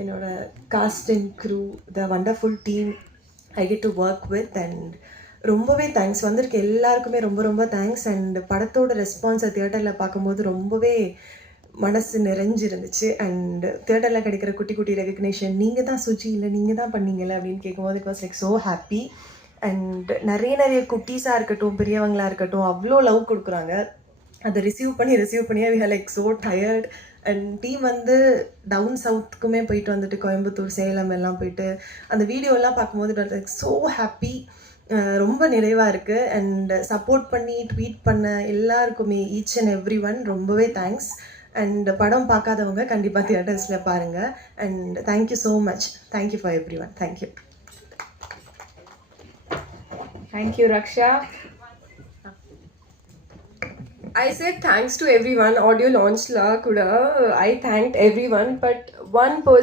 என்னோட cast and crew, the wonderful team I get to work with. And ரொம்பவே thanks, வந்திருக்க எல்லாருக்குமே ரொம்ப ரொம்ப தேங்க்ஸ். அண்ட் படத்தோட ரெஸ்பான்ஸை தியேட்டரில் பார்க்கும்போது ரொம்பவே மனசு நிறைஞ்சிருந்துச்சு. அண்ட் தியேட்டரில் கிடைக்கிற குட்டி குட்டி ரெகக்னேஷன், நீங்கள் தான் சுஜி, இல்லை நீங்கள் தான் பண்ணீங்கல்ல அப்படின்னு கேட்கும்போது it was like so happy. And நிறைய குட்டீஸாக இருக்கட்டும், பெரியவங்களாக இருக்கட்டும், அவ்வளோ லவ் கொடுக்குறாங்க. அதை ரிசீவ் பண்ணியே we are like so tired. And team வந்து டவுன் சவுத்துக்குமே போயிட்டு வந்துட்டு, கோயம்புத்தூர், சேலம் எல்லாம் போயிட்டு அந்த வீடியோலாம் பார்க்கும்போது லைக் ஸோ ஹாப்பி. ரொம்ப நிறைவாக இருக்குது. அண்ட் சப்போர்ட் பண்ணி ட்வீட் பண்ண எல்லாருக்குமே ஈச் அண்ட் எவ்ரி ஒன் ரொம்பவே தேங்க்ஸ். அண்ட் படம் பார்க்காதவங்க கண்டிப்பாக தியேட்டர்ஸில் பாருங்கள். And thank you so much. Thank you for every one. Thank you. Thank you, Raksha. I said thanks to everyone. Audio launch la kuda I thanked everyone, but one person